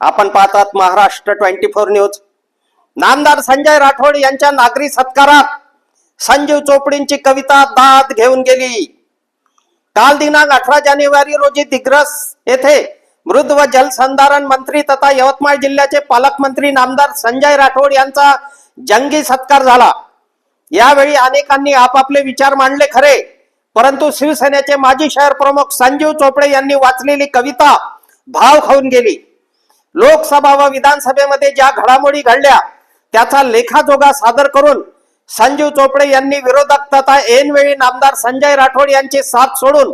आपण पाहतात Maharashtra twenty four news. नामदार संजय राठोड यांच्या नागरी सत्कारात संजीव चोपडींची कविता दाद घेऊन गेली. काल दिनांक अठरा जानेवारी रोजी दिग्रस येथे मृद व जलसंधारण मंत्री तथा यवतमाळ जिल्ह्याचे पालकमंत्री नामदार संजय राठोड यांचा जंगी सत्कार झाला. यावेळी अनेकांनी आपापले विचार मांडले खरे परंतु शिवसेनेचे माजी शहर प्रमुख संजीव चोपडे यांनी वाचलेली कविता भाव खाऊन गेली. लोकसभा व विधानसभेमध्ये ज्या घडामोडी घडल्या त्याचा लेखाजोगा सादर करून संजीव चोपडे यांनी विरोधक तथा ऐनवेळी नामदार संजय राठोड यांची साथ सोडून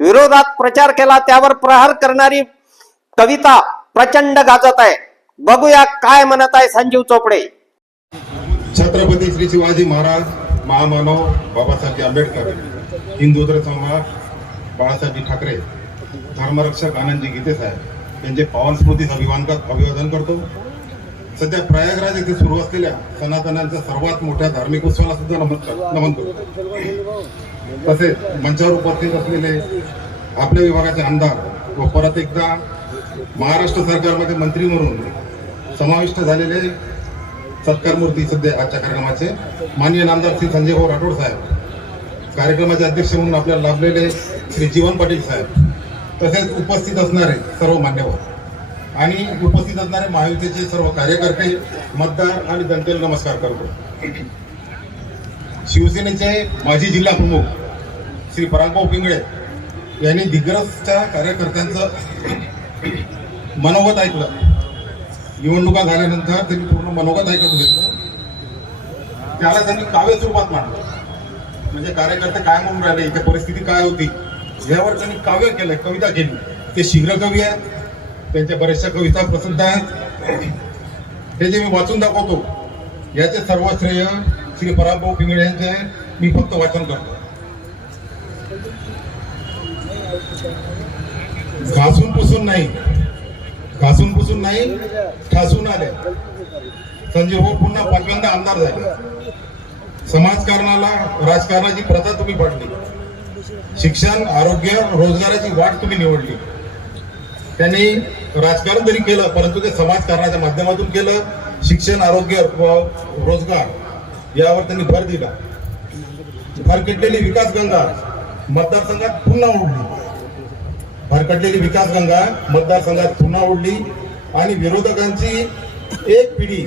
विरोधात प्रचार केला त्यावर प्रहार करणारी कविता प्रचंड गाजत आहे. बघूया काय म्हणत आहे संजीव चोपडे. छत्रपती श्री शिवाजी महाराज महामानव बाबासाहेब आंबेडकर हिंदुत्व सम्राट बाळासाहेब ठाकरे धर्मरक्षक आनंदजी गीते साहेब. त्यांचे पावन स्मृतीस अभिमान अभिवादन करतो. सध्या प्रयागराज येथे सुरू असलेल्या सनातनांच्या सर्वात मोठ्या धार्मिक उत्सवाला सुद्धा नमन कर- नमन करतो. तसेच मंचावर उपस्थित असलेले आपल्या विभागाचे आमदार व परत एकदा महाराष्ट्र सरकारमध्ये मंत्री म्हणून समाविष्ट झालेले सत्कार मूर्ती सध्या आजच्या कार्यक्रमाचे माननीय नामदार श्री संजय भाऊ राठोड साहेब कार्यक्रमाचे अध्यक्ष म्हणून आपल्याला लाभलेले श्री जीवन पाटील साहेब. तसेच उपस्थित असणारे सर्व मान्यवर आणि उपस्थित असणारे महायुतीचे सर्व कार्यकर्ते मतदार आणि जनतेला नमस्कार करतो. शिवसेनेचे माजी जिल्हा प्रमुख श्री परागभाऊ पिंगळे यांनी दिग्रसच्या कार्यकर्त्यांचं मनोगत ऐकलं. निवडणुका झाल्यानंतर त्यांनी पूर्ण मनोगत ऐकून घेतलं. त्याला त्यांनी काव्य स्वरूपात मांडलं म्हणजे कार्यकर्ते काय म्हणून राहिले इथे परिस्थिती काय होती? यावर त्यांनी काव्य केलंय कविता केली. ते शीघ्र कवी आहेत त्यांच्या बऱ्याचशा कविता प्रसिद्ध आहेत. हे जे मी वाचून दाखवतो याचे सर्व श्रेय श्री पराभाऊ पिंगळे यांचे. आहे मी फक्त वाचन करतो. घासून पुसून नाही. घासून पुसून नाही ठासून आले. संजय भाऊ पुन्हा पाचव्यांदा आमदार झाले. समाजकारणाला राजकारणाची प्रथा तुम्ही पडली. शिक्षण आरोग्य रोजगाराची वाट तुम्ही निवडली. त्यांनी राजकारण जरी केलं परंतु ते समाजकारणाच्या माध्यमातून केलं. शिक्षण आरोग्य व रोजगार यावर त्यांनी भर दिला. भरकटलेली विकास गंगा मतदारसंघात पुन्हा उडली. भरकटलेली विकास गंगा मतदारसंघात पुन्हा उडली. आणि विरोधकांची एक पिढी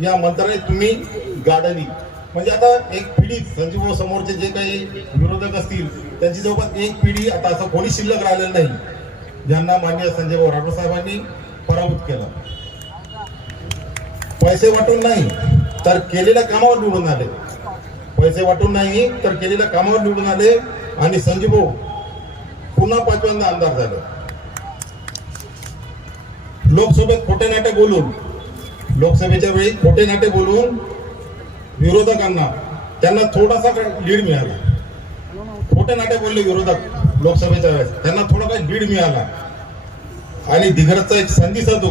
या मंत्रालयात तुम्ही गाडली. म्हणजे आता एक पिढी संजीवभाऊ समोरचे जे काही विरोधक असतील त्यांची जवळपास एक पिढी आता असं कोणी शिल्लक राहिलेलं नाही. ज्यांना मान्य संजय भाऊ राठोड साहेबांनी पराभूत केलं. पैसे वाटून नाही तर केलेल्या कामावर निवडून आले. पैसे वाटून नाही तर केलेल्या कामावर निवडून आले आणि संजीवभाऊ पुन्हा पाचव्यांदा आमदार झाले. लोकसभेत खोटे नाटे बोलून लोकसभेच्या वेळी खोटे नाटे बोलून विरोधकांना त्यांना थोडासा लीड मिळाला? खोटे नाटे बोलले विरोधक लोकसभेच्या वेळेस. त्यांना थोडा काही लीड मिळाला. आणि दिग्रजचा एक संधी साधू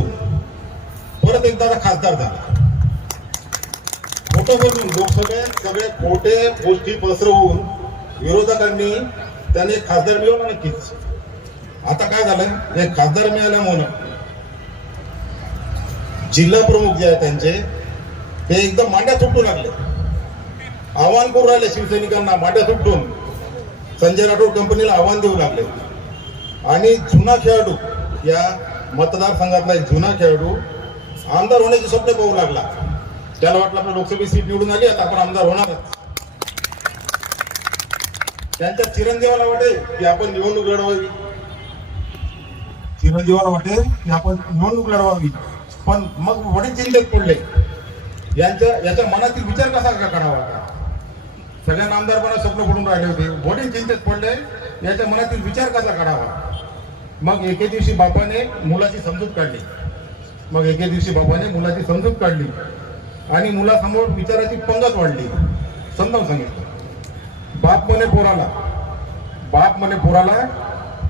परत एकदा खासदार झाला. खोटं बोलून लोकसभेत सगळे खोटे गोष्टी पसरवून विरोधकांनी त्याने खासदार मिळवला नक्कीच. आता काय झालं? हे खासदार मिळाल्यामुळे जिल्हा प्रमुख जे आहेत त्यांचे ते एकदम मांड्या सुटू लागले आव्हान करू राहिले शिवसैनिकांना मांड्या सुटून. संजय राठोड कंपनीला आव्हान देऊ लागले. आणि जुना खेळाडू या मतदारसंघातला एक जुना खेळाडू आमदार होण्याचे स्वप्न पाहू लागला. त्याला वाटलं आपलं लोकसभेची सीट निवडून आली आता आपण आमदार होणारच त्यांच्या चिरंजीवाला वाटेल की आपण निवडणूक लढवावी. चिरंजीवाला वाटेल की आपण निवडणूक लढवावी. पण मग वडील चिंतेत पडले यांच्या याच्या मनातील विचार कसा का करावा? सगळ्यांना आमदारपणा स्वप्न पडून राहिले होते. वडील चिंतेत पडले. याच्या मनातील विचार कसा काढावा मग एके दिवशी बापाने मुलाची समजूत काढली. मग एके दिवशी बापाने मुलाची समजूत काढली. आणि मुलासमोर विचाराची पंगत वाढली. समजावून सांगितलं. बाप म्हणे पोराला बाप म्हणे पोराला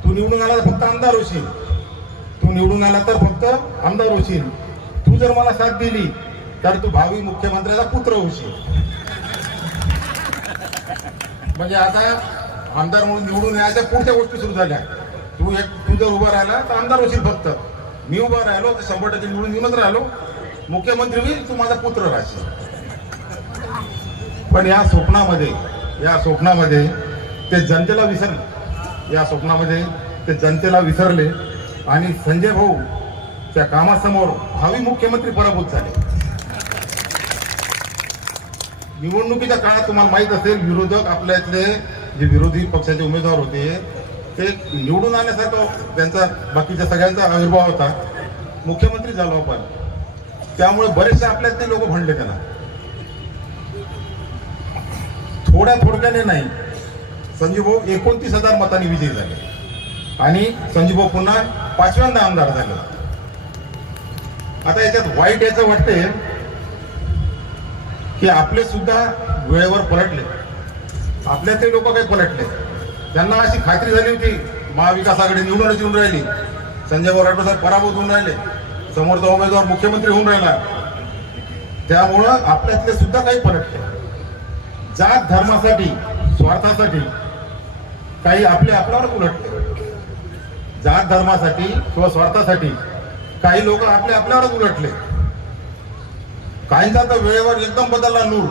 तू निवडून आला तर फक्त आमदार होशील. तू निवडून आला तर फक्त आमदार होशील. तू जर मला साथ दिली तर तू भावी मुख्यमंत्र्याचा पुत्र होशील. म्हणजे आता आमदार म्हणून निवडून यायच्या पुढच्या गोष्टी सुरू झाल्या. तू एक तू जर उभा राहिला तर आमदार होशील फक्त. मी उभा राहिलो तर शंभर टक्के निवडून येऊनच राहिलो. मुख्यमंत्री होईल तू माझा पुत्र राहशील. पण या स्वप्नामध्ये या स्वप्नामध्ये ते जनतेला विसरले. या स्वप्नामध्ये ते जनतेला विसरले. आणि संजय भाऊ त्या कामासमोर भावी मुख्यमंत्री पराभूत झाले. निवडणुकीच्या काळात तुम्हाला माहीत असेल विरोधक आपल्या इथले जे विरोधी पक्षाचे उमेदवार होते ते निवडून आणण्यासारखं त्यांचा बाकीच्या सगळ्यांचा आविर्भाव होता. मुख्यमंत्री झालो आपण. त्यामुळे बरेचसे आपल्यातले लोक म्हणले त्यांना. थोड्या थोडक्याने नाही. संजीव भाऊ एकोणतीस हजार मतांनी विजयी झाले. आणि संजीव भाऊ पुन्हा पाचव्यांदा आमदार झाले. आता याच्यात वाईट याचं वाटते की आपले सुद्धा वेळेवर पलटले. आपल्या ते लोक काही पलटले? त्यांना अशी खात्री झाली होती महाविकास आघाडी निवडूनच येऊन राहिली. संजय बोराटे साहेब पराभूत होऊन राहिले. समोरचा उमेदवार मुख्यमंत्री होऊन राहिला. त्यामुळं आपल्यातले सुद्धा काही पलटले. जात धर्मासाठी स्वार्थासाठी काही आपले आपल्यावर उलटले. जात धर्मासाठी किंवा स्वार्थासाठी काही लोक आपले आपल्यावरच उलटले. काहींचा तर वेळेवर एकदम बदलला नूर.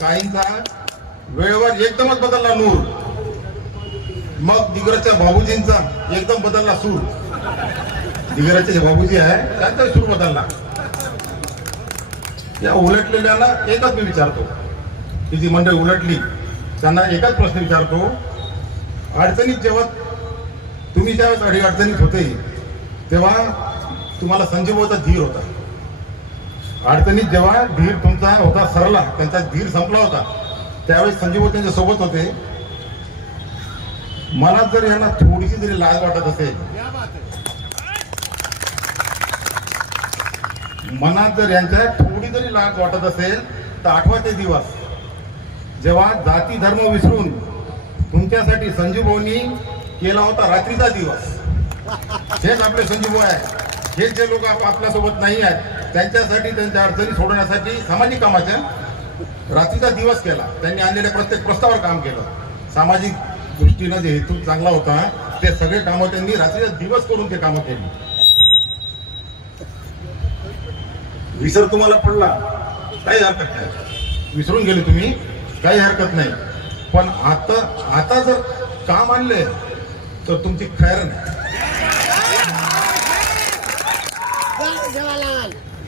काहींचा वेळेवर एकदमच बदलला नूर. मग दिगराच्या बाबूजींचा एकदम बदलला सूर. दिगराचे जे बाबूजी आहे त्यांचा सूर बदलला. या उलटलेल्याला एकच मी विचारतो. की जी मंडळी उलटली त्यांना एकच प्रश्न विचारतो. अडचणीत जेव्हा तुम्ही ज्यावेळेस अडी अडचणीत होते तेव्हा तुम्हाला संजीवचा धीर होता. अडचणीत जेव्हा धीर तुमचा होता सरला त्यांचा धीर संपला होता त्यावेळेस संजीव त्यांच्यासोबत होते. मनात जर यांना थोडीशी जरी लाज वाटत असेल मनात जर यांच्या थोडी जरी लाज वाटत असेल तर आठवा ते दिवस जेव्हा जाती धर्म विसरून तुमच्यासाठी संजीव भाऊनी केला होता रात्रीचा दिवस. हेच आपले संजीव आहे हे जे लोक आपल्यासोबत नाही आहेत त्यांच्यासाठी त्यांच्या अडचणी सोडवण्यासाठी सामाजिक कामाच्या रात्रीचा दिवस केला. त्यांनी आणलेल्या प्रत्येक प्रस्तावावर काम केलं. सामाजिक दृष्टीनं जे हेतू चांगला होता ते सगळे कामं त्यांनी रात्रीचा दिवस करून ते कामं केली. विसर तुम्हाला पडला? काही हरकत नाही. विसरून गेले तुम्ही? काही हरकत नाही. पण आता आता जर काम आणले तर तुमची खैर नाही.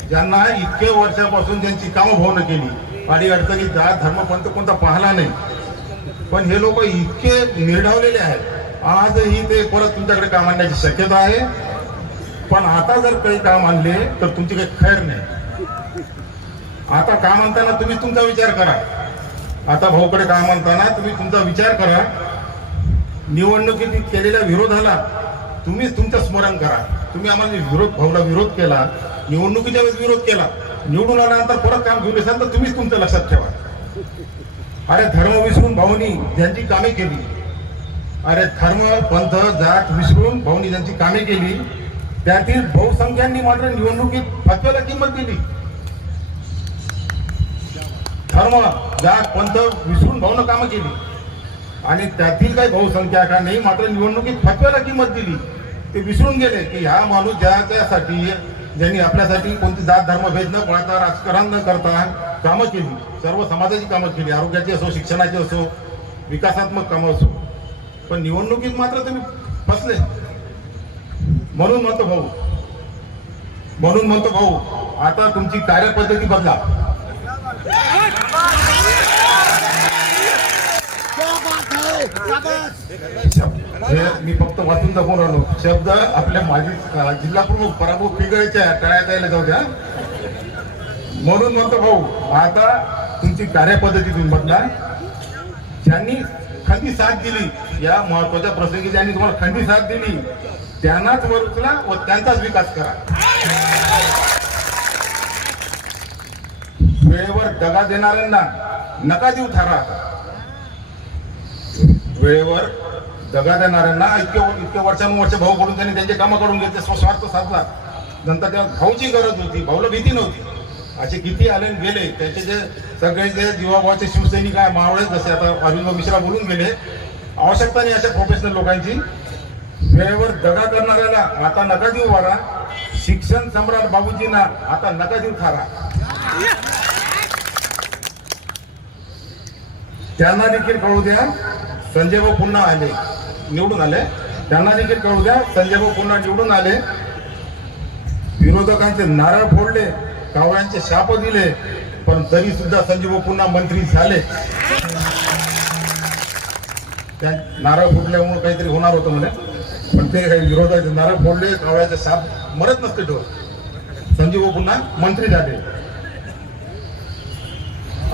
ज्यांना इतके वर्षापासून त्यांची कामं भावना केली. आणि अडचणी जात धर्मपंथ कोणता पाहला नाही. पण हे लोक इतके निर्ढावलेले आहेत. आजही ते परत तुमच्याकडे काम आणण्याची शक्यता आहे. पण आता जर काही काम आणले तर तुमची काही खैर नाही. आता काम आणताना तुम्ही तुमचा विचार करा. आता भाऊकडे काम आणताना तुम्ही तुमचा विचार करा. निवडणुकीत केलेल्या विरोधाला तुम्हीच तुमचं स्मरण करा. तुम्ही आम्हाला विरोध भाऊला विरोध केला निवडणुकीच्या वेळेस विरोध केला निवडून आल्यानंतर परत काम घेऊन असाल तर तुम्हीच तुमचं लक्षात ठेवा. अरे धर्म विसरून भाऊनी ज्यांची कामे केली अरे धर्म पंथ जात विसरून भाऊनी ज्यांची कामे केली त्यातील बहुसंख्यांनी मात्र निवडणुकीत फतव्याला किंमत दिली. धर्म जात पंथ विसरून भाऊनं कामं केली. आणि त्यातील काही बहुसंख्याकांनी मात्र निवडणुकीत फतव्याला किंमत दिली. ते विसरून गेले की हा माणूस ज्याच्यासाठी ज्यांनी आपल्यासाठी कोणती जात धर्म भेद न कोणाचा राजकारण न करता कामं केली. सर्व समाजाची कामं केली. आरोग्याची असो शिक्षणाची असो विकासात्मक कामं असो. पण निवडणुकीत मात्र तुम्ही फसले. म्हणून म्हणतो भाऊ. म्हणून म्हणतो भाऊ आता तुमची कार्यपद्धती बदला. मी फक्त वाचून दाखवून आलो. शब्द आपल्या माजी जिल्हा प्रमुख पराभव पिगळच्या तळ्या यायला जाऊ द्या. म्हणून म्हणतो भाऊ आता तुमची कार्यपद्धती तुम्ही बदला. ज्यांनी खंडी साथ दिली या महत्त्वाच्या प्रसंगी ज्यांनी तुम्हाला खंडी साथ दिली त्यांनाच वर उचला व त्यांचाच विकास करा. वेळेवर दगा देणाऱ्यांना नका देऊ ठरा वेळेवर दगा देणाऱ्यांना इतके इतके वर्षानुवर्ष भाऊ करून त्यांनी त्यांचे कामं करून घेतले स्वस्वार्थ साधला. नंतर त्या भाऊची गरज होती भाऊला भीती नव्हती. असे किती आले आणि गेले त्याचे जे सगळे जे जीवाभावाचे शिवसैनिक आहे मावळे जसे आता अरविंद मिश्रा बोलून गेले आवश्यकता नाही अशा प्रोफेशनल लोकांची. वेळेवर दगा करणाऱ्याला आता नका देऊ वारा. शिक्षण सम्राट बाबूजींना आता नका देऊ थारा. त्यांना देखील कळू द्या. संजय भाऊ पुन्हा आले. निवडून आले. त्यांना देखील कळू द्या संजय भाऊ पुन्हा निवडून आले. विरोधकांचे नारळ फोडले कावळ्यांचे शाप दिले पण तरी सुद्धा संजय भाऊ पुन्हा मंत्री झाले. त्या नारळ फुटल्यामुळे काहीतरी होणार होतं म्हणे. पण ते काही विरोधाचे नारळ फोडले कावळ्याचे शाप मरत नसते ठेव संजय भाऊ पुन्हा मंत्री झाले.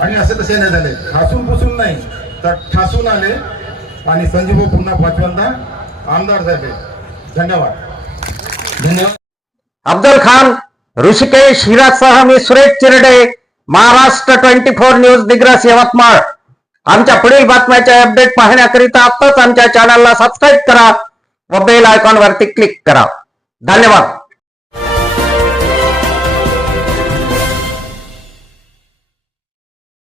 आणि असे तसे नाही झाले. ठासून पुसून नाही तर ठासून आले. आणि संजीव पुन्हा पाचव्यांदा आमदार झाले. धन्यवाद. धन्यवाद. अब्दुल खान ऋषिकेश हिरासह मी Suresh Chirde Maharashtra twenty four news Digras Yavatmal. आमच्या पुढील बातम्याचे अपडेट पाहण्याकरिता आत्ताच आमच्या चॅनलला सबस्क्राईब करा व बेल आयकॉन वरती क्लिक करा. धन्यवाद.